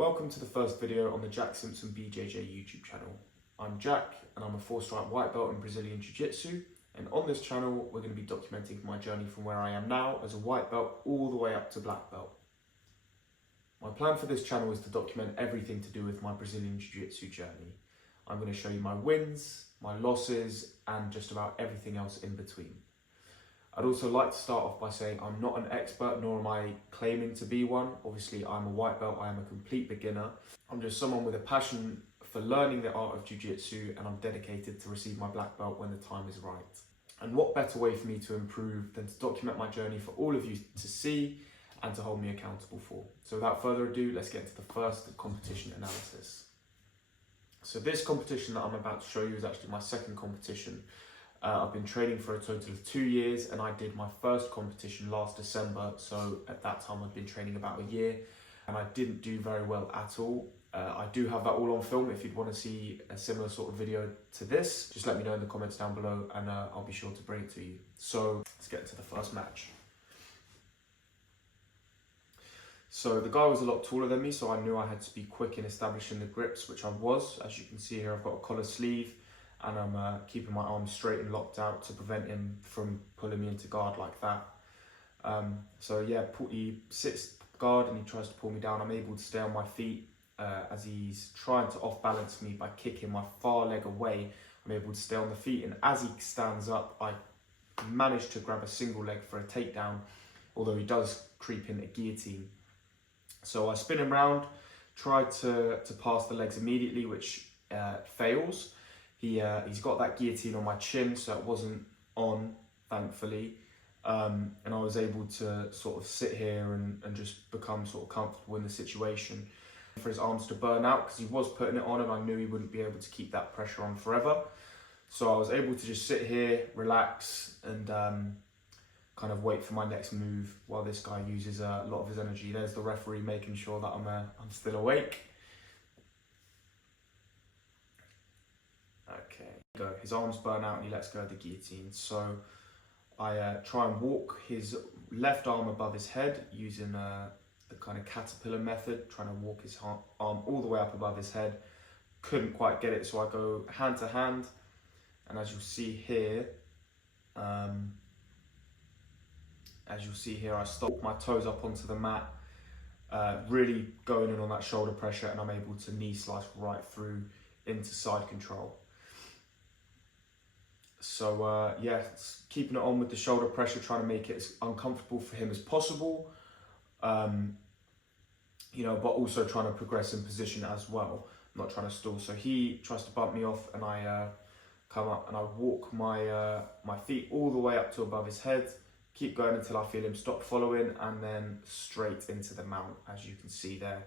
Welcome to the first video on the Jack Simpson BJJ YouTube channel. I'm Jack and I'm a 4-stripe white belt in Brazilian Jiu Jitsu, and on this channel we're going to be documenting my journey from where I am now as a white belt all the way up to black belt. My plan for this channel is to document everything to do with my Brazilian Jiu Jitsu journey. I'm going to show you my wins, my losses and just about everything else in between. I'd also like to start off by saying I'm not an expert, nor am I claiming to be one. Obviously, I'm a white belt, I am a complete beginner. I'm just someone with a passion for learning the art of Jiu-Jitsu, and I'm dedicated to receive my black belt when the time is right. And what better way for me to improve than to document my journey for all of you to see and to hold me accountable for. So without further ado, let's get into the first competition analysis. So this competition that I'm about to show you is actually my second competition. I've been training for a total of 2 years, and I did my first competition last December, so at that time I'd been training about a year and I didn't do very well at all. I do have that all on film. If you'd want to see a similar sort of video to this, just let me know in the comments down below and I'll be sure to bring it to you. So let's get into the first match. So the guy was a lot taller than me, so I knew I had to be quick in establishing the grips, which I was. As you can see here, I've got a collar sleeve, and I'm keeping my arms straight and locked out to prevent him from pulling me into guard like that. So yeah, he sits guard and he tries to pull me down. I'm able to stay on my feet as he's trying to off balance me by kicking my far leg away. I'm able to stay on the feet, and as he stands up, I manage to grab a single leg for a takedown, although he does creep in a guillotine. So I spin him round, try to pass the legs immediately, which fails. He's got that guillotine on my chin, so it wasn't on, thankfully. And I was able to sort of sit here and just become sort of comfortable in the situation. For his arms to burn out, because he was putting it on and I knew he wouldn't be able to keep that pressure on forever. So I was able to just sit here, relax, and kind of wait for my next move while this guy uses a lot of his energy. There's the referee making sure that I'm still awake. Okay, go. His arms burn out and he lets go of the guillotine. So I try and walk his left arm above his head using the kind of caterpillar method, trying to walk his arm all the way up above his head. Couldn't quite get it, so I go hand to hand. And as you'll see here, I stalk my toes up onto the mat, really going in on that shoulder pressure, and I'm able to knee slice right through into side control. So yeah, keeping it on with the shoulder pressure, trying to make it as uncomfortable for him as possible, you know, but also trying to progress in position as well. I'm not trying to stall. So he tries to bump me off, and I come up and I walk my feet all the way up to above his head, keep going until I feel him stop following, and then straight into the mount, as you can see there.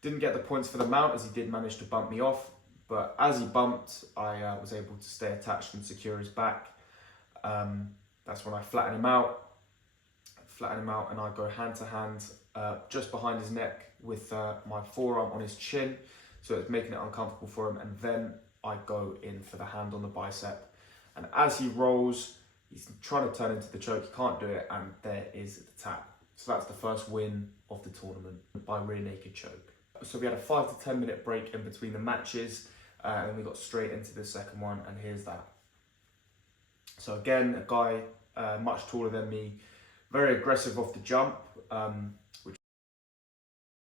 Didn't get the points for the mount as he did manage to bump me off. But as he bumped, I was able to stay attached and secure his back. That's when I flatten him out, and I go hand to hand just behind his neck with my forearm on his chin, so it's making it uncomfortable for him. And then I go in for the hand on the bicep. And as he rolls, he's trying to turn into the choke. He can't do it, and there is the tap. So that's the first win of the tournament by rear naked choke. So we had a 5 to 10 minute break in between the matches. And then we got straight into the second one, and here's that. So again, a guy much taller than me, very aggressive off the jump, which,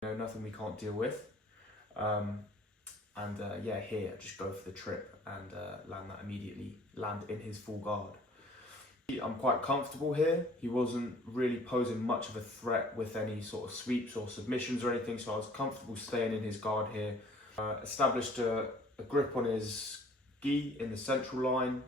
you know, nothing we can't deal with. Yeah, here, just go for the trip and land that immediately, land in his full guard. I'm quite comfortable here. He wasn't really posing much of a threat with any sort of sweeps or submissions or anything, so I was comfortable staying in his guard here. Established a grip on his gi in the central line.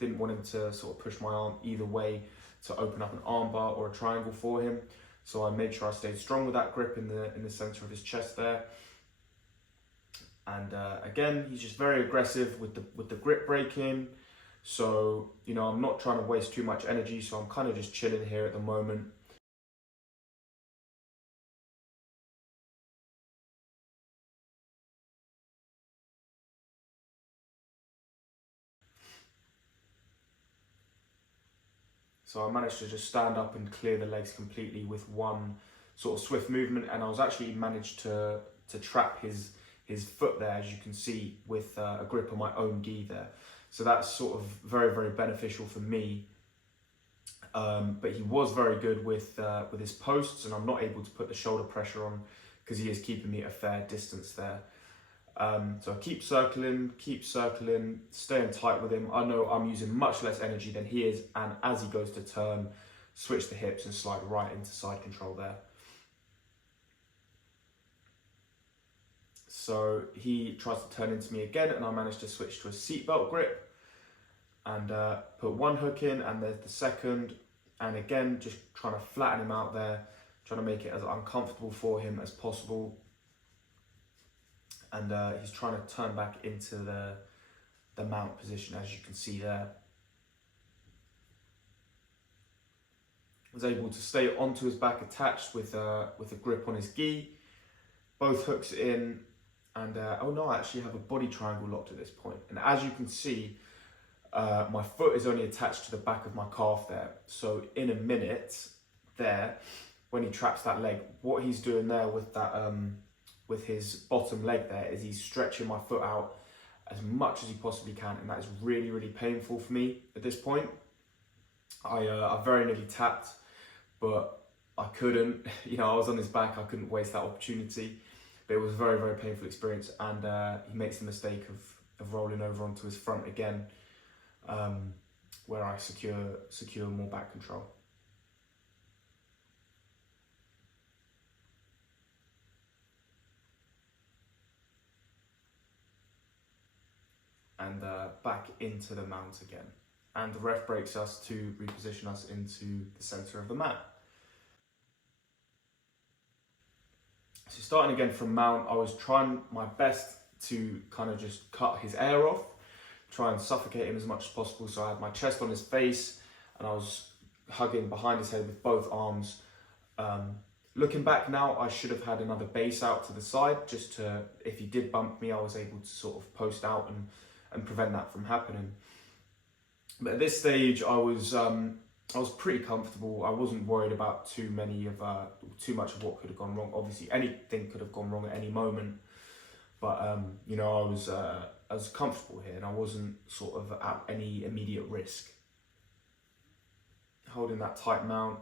Didn't want him to sort of push my arm either way to open up an arm bar or a triangle for him. So I made sure I stayed strong with that grip in the center of his chest there. And again, he's just very aggressive with the grip breaking. So, you know, I'm not trying to waste too much energy, so I'm kind of just chilling here at the moment. So I managed to just stand up and clear the legs completely with one sort of swift movement, and I was actually managed to trap his foot there, as you can see, with a grip on my own gi there. So that's sort of very, very beneficial for me. But he was very good with his posts, and I'm not able to put the shoulder pressure on because he is keeping me at a fair distance there. So I keep circling, staying tight with him. I know I'm using much less energy than he is, and as he goes to turn, switch the hips and slide right into side control there. So he tries to turn into me again, and I manage to switch to a seatbelt grip and put one hook in, and there's the second, and again just trying to flatten him out there, trying to make it as uncomfortable for him as possible. And he's trying to turn back into the mount position, as you can see there. Was able to stay onto his back attached with a grip on his gi, both hooks in, and oh no, I actually have a body triangle locked at this point. And as you can see, my foot is only attached to the back of my calf there. So in a minute there, when he traps that leg, what he's doing there with that with his bottom leg there is he's stretching my foot out as much as he possibly can, and that is really, really painful for me at this point. I very nearly tapped, but I couldn't. You know, I was on his back, I couldn't waste that opportunity. But it was a very, very painful experience, and he makes the mistake of rolling over onto his front again, where I secure more back control. And back into the mount again. And the ref breaks us to reposition us into the center of the mat. So starting again from mount, I was trying my best to kind of just cut his air off, try and suffocate him as much as possible. So I had my chest on his face, and I was hugging behind his head with both arms. Looking back now, I should have had another base out to the side, just to, if he did bump me, I was able to sort of post out and prevent that from happening. But at this stage, I was pretty comfortable. I wasn't worried about too much of what could have gone wrong. Obviously, anything could have gone wrong at any moment. But you know, I was comfortable here, and I wasn't sort of at any immediate risk. Holding that tight mount,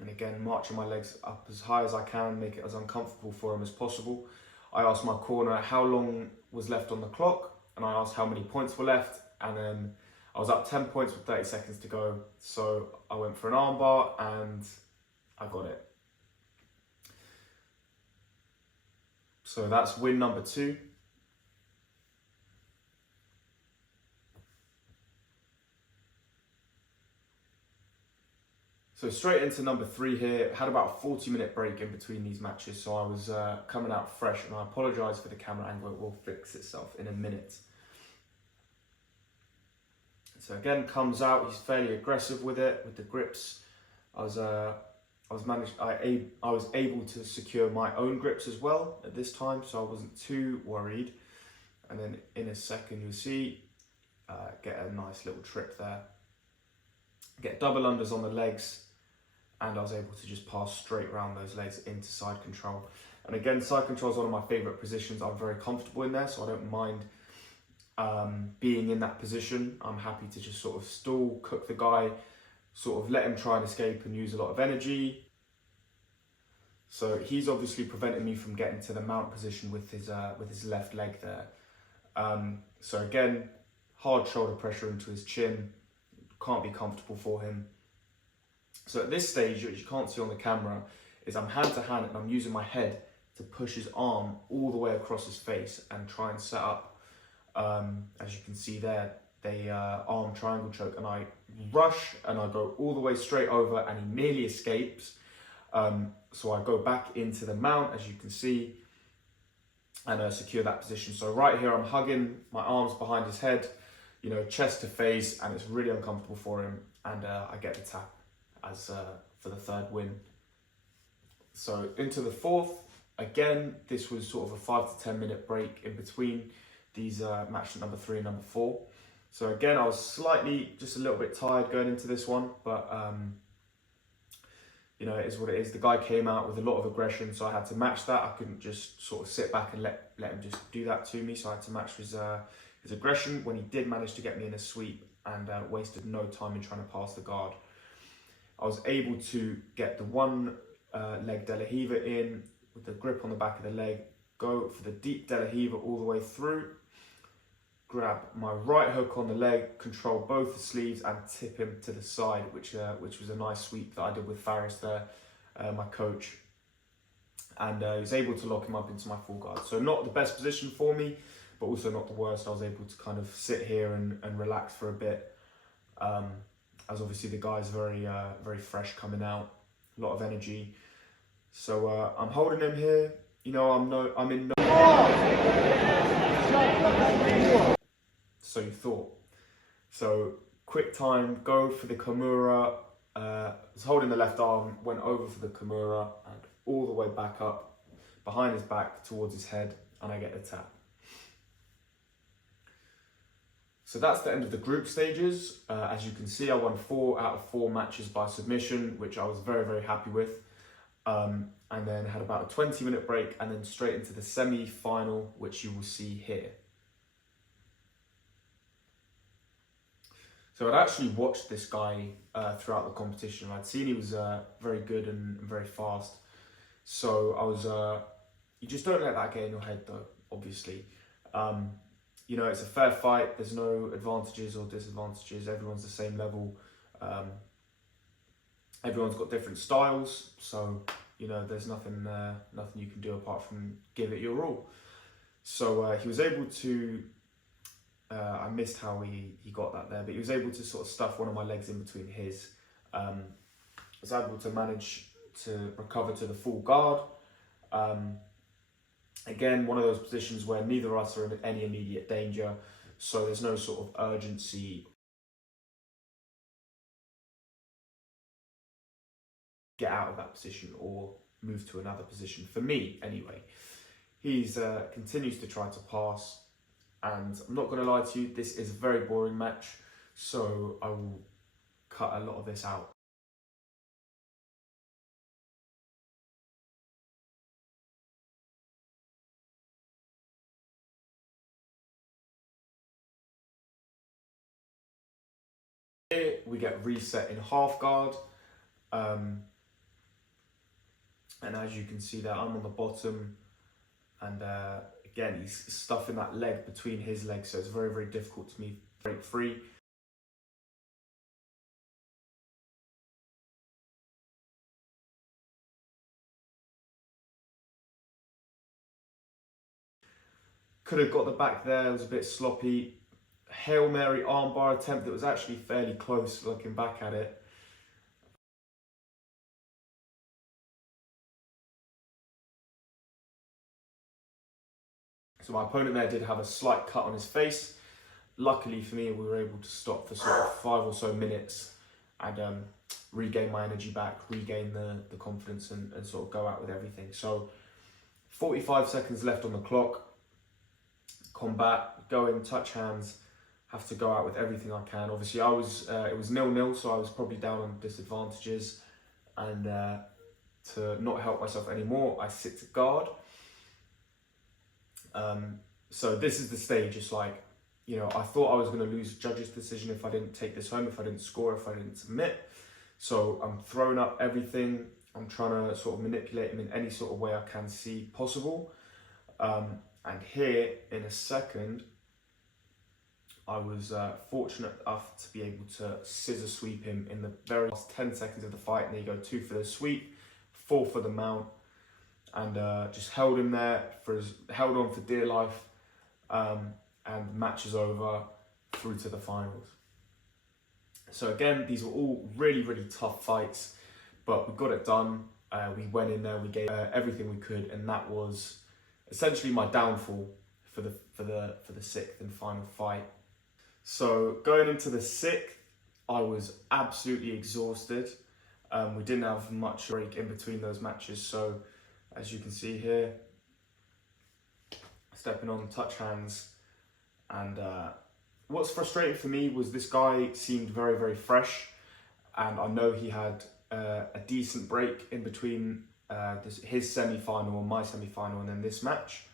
and again marching my legs up as high as I can, make it as uncomfortable for him as possible. I asked my corner how long was left on the clock, and I asked how many points were left, and then I was up 10 points with 30 seconds to go. So I went for an armbar, and I got it. So that's win number 2. So straight into number 3 here. Had about a 40-minute break in between these matches, so I was coming out fresh, and I apologise for the camera angle. It will fix itself in a minute. So again, comes out. He's fairly aggressive with it, with the grips. I was able to secure my own grips as well at this time, so I wasn't too worried. And then in a second, you'll see, get a nice little trip there. Get double unders on the legs, and I was able to just pass straight around those legs into side control. And again, side control is one of my favourite positions. I'm very comfortable in there, so I don't mind being in that position. I'm happy to just sort of stall, cook the guy, sort of let him try and escape and use a lot of energy. So he's obviously preventing me from getting to the mount position with his left leg there. So again, hard shoulder pressure into his chin. Can't be comfortable for him. So at this stage, which you can't see on the camera, is I'm hand to hand, and I'm using my head to push his arm all the way across his face and try and set up, as you can see there, the arm triangle choke. And I rush, and I go all the way straight over, and he nearly escapes. So I go back into the mount, as you can see, and secure that position. So right here, I'm hugging my arms behind his head, you know, chest to face, and it's really uncomfortable for him, and I get the tap as for the 3rd win. So into the 4th, again, this was sort of a 5 to 10 minute break in between these match number 3 and number 4. So again, I was just a little bit tired going into this one, but you know, it is what it is. The guy came out with a lot of aggression, so I had to match that. I couldn't just sort of sit back and let him just do that to me, so I had to match his aggression. When he did manage to get me in a sweep and wasted no time in trying to pass the guard, I was able to get the one leg De La Riva in with the grip on the back of the leg, go for the deep De La Riva all the way through, grab my right hook on the leg, control both the sleeves and tip him to the side, which was a nice sweep that I did with Faris there, my coach. And he was able to lock him up into my full guard. So not the best position for me, but also not the worst. I was able to kind of sit here and relax for a bit. As obviously the guy's very fresh coming out, a lot of energy. So I'm holding him here. You know, I'm in no. So you thought. So quick time, go for the Kimura. Was holding the left arm, went over for the Kimura and all the way back up, behind his back towards his head, and I get the tap. So that's the end of the group stages. As you can see, I won 4 out of 4 matches by submission, which I was very happy with. And then had about a 20-minute break and then straight into the semi-final, which you will see here. So I'd actually watched this guy throughout the competition. I'd seen he was very good and very fast. So I was, you just don't let that get in your head though, obviously. You know, it's a fair fight. There's no advantages or disadvantages. Everyone's the same level. Everyone's got different styles. So, you know, there's nothing you can do apart from give it your all. So he was able to, I missed how he got that there, but he was able to sort of stuff one of my legs in between his. Was able to manage to recover to the full guard. Again, one of those positions where neither of us are in any immediate danger, so there's no sort of urgency. Get out of that position or move to another position, for me anyway. He's continues to try to pass, and I'm not going to lie to you, this is a very boring match, so I will cut a lot of this out. Here we get reset in half guard, and as you can see there, I'm on the bottom, and again he's stuffing that leg between his legs, so it's very difficult to me to break free. Could have got the back there, it was a bit sloppy. Hail Mary armbar attempt that was actually fairly close looking back at it. So my opponent there did have a slight cut on his face. Luckily for me, we were able to stop for sort of 5 or so minutes and regain my energy back, regain the confidence and sort of go out with everything. So 45 seconds left on the clock. Combat, go in, touch hands, have to go out with everything I can. Obviously I was, it was 0-0, so I was probably down on disadvantages, and to not help myself anymore, I sit to guard. So this is the stage. It's like, you know, I thought I was going to lose judge's decision if I didn't take this home, if I didn't score, if I didn't submit. So I'm throwing up everything. I'm trying to sort of manipulate him in any sort of way I can see possible. And here, in a second, I was fortunate enough to be able to scissor sweep him in the very last 10 seconds of the fight. And there you go, 2 for the sweep, 4 for the mount. And just held him there, held on for dear life, and match is over through to the finals. So again, these were all really tough fights, but we got it done. We went in there, we gave everything we could, and that was essentially my downfall for the 6th and final fight. So going into the 6th, I was absolutely exhausted. We didn't have much break in between those matches, so as you can see here, stepping on touch hands. And what's frustrating for me was this guy seemed very fresh, and I know he had a decent break in between his semi-final and my semi-final, and then this match,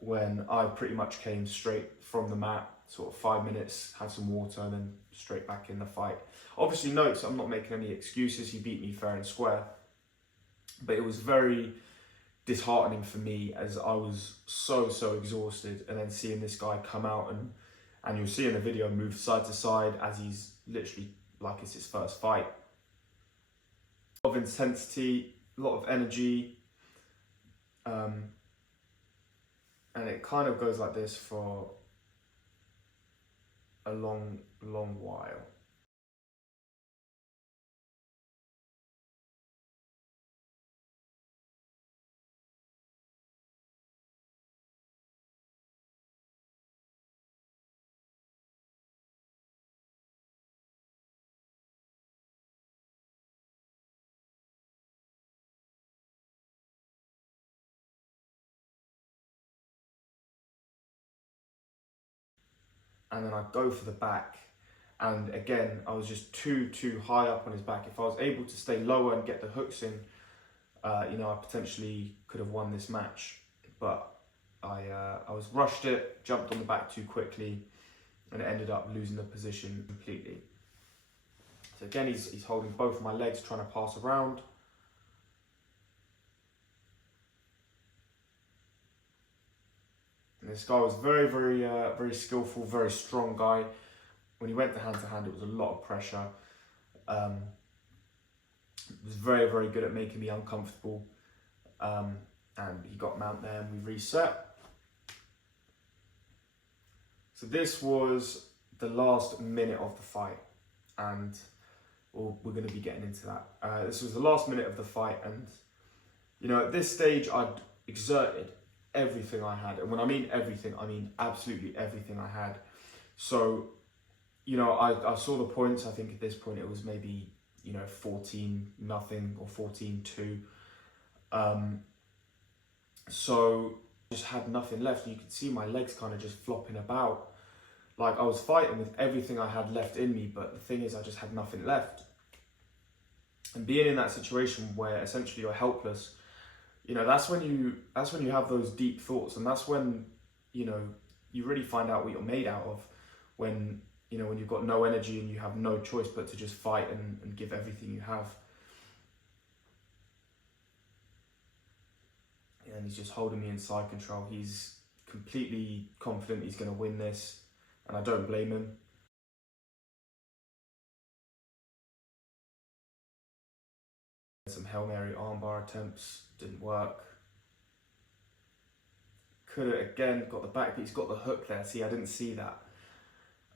when I pretty much came straight from the mat, sort of 5 minutes, had some water, and then straight back in the fight. Obviously, note, I'm not making any excuses. He beat me fair and square, but it was very disheartening for me as I was so exhausted, and then seeing this guy come out and you'll see in the video move side to side as he's literally like it's his first fight. A lot of intensity, a lot of energy, and it kind of goes like this for a long while. And then I'd go for the back, and again I was just too high up on his back. If I was able to stay lower and get the hooks in, you know, I potentially could have won this match, but I was rushed it, jumped on the back too quickly, and it ended up losing the position completely. So again, he's holding both of my legs, trying to pass around. And this guy was very skillful, very strong guy. When he went to hand, it was a lot of pressure. He was very good at making me uncomfortable. And he got mount there and we reset. So this was the last minute of the fight, and we're going to be getting into that. This was the last minute of the fight, and you know, at this stage I'd exerted everything I had, and when I mean everything, I mean absolutely everything I had. So, you know, I saw the points. I think at this point it was maybe, you know, 14-0 or 14-2. So I just had nothing left. You could see my legs kind of just flopping about. Like I was fighting with everything I had left in me, but the thing is I just had nothing left. And being in that situation where essentially you're helpless, you know, that's when you have those deep thoughts, and that's when, you know, you really find out what you're made out of, when, you know, when you've got no energy and you have no choice but to just fight and give everything you have. And he's just holding me in side control. He's completely confident he's going to win this, and I don't blame him. Some Hail Mary armbar attempts, didn't work. Could have again got the back, but he's got the hook there. See, I didn't see that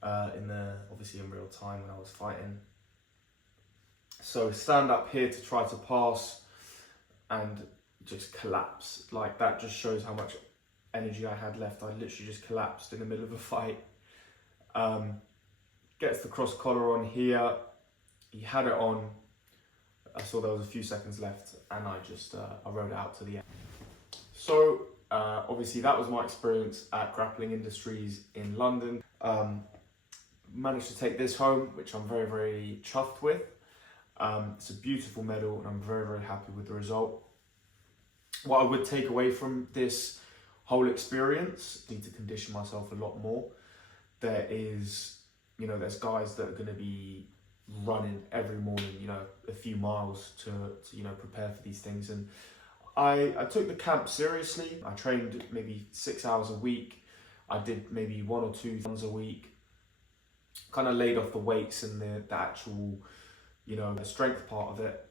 obviously in real time when I was fighting. So stand up here to try to pass and just collapse. Like that just shows how much energy I had left. I literally just collapsed in the middle of a fight. Gets the cross collar on here. He had it on. I saw there was a few seconds left, and I just I rode it out to the end. So obviously that was my experience at Grappling Industries in London. Managed to take this home, which I'm very chuffed with. It's a beautiful medal, and I'm very happy with the result. What I would take away from this whole experience, I need to condition myself a lot more. There is, you know, there's guys that are going to be running every morning, you know, a few miles to you know, prepare for these things, and I took the camp seriously. I trained maybe 6 hours a week. I did maybe 1 or 2 runs a week. Kind of laid off the weights and the actual, you know, the strength part of it.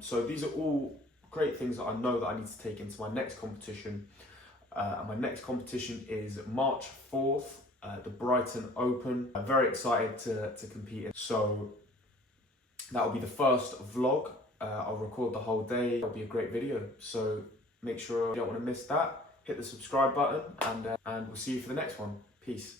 So these are all great things that I know that I need to take into my next competition. And my next competition is March 4th, the Brighton Open. I'm very excited to compete in. So that will be the first vlog. I'll record the whole day. It'll be a great video. So make sure you don't want to miss that. Hit the subscribe button, and we'll see you for the next one. Peace.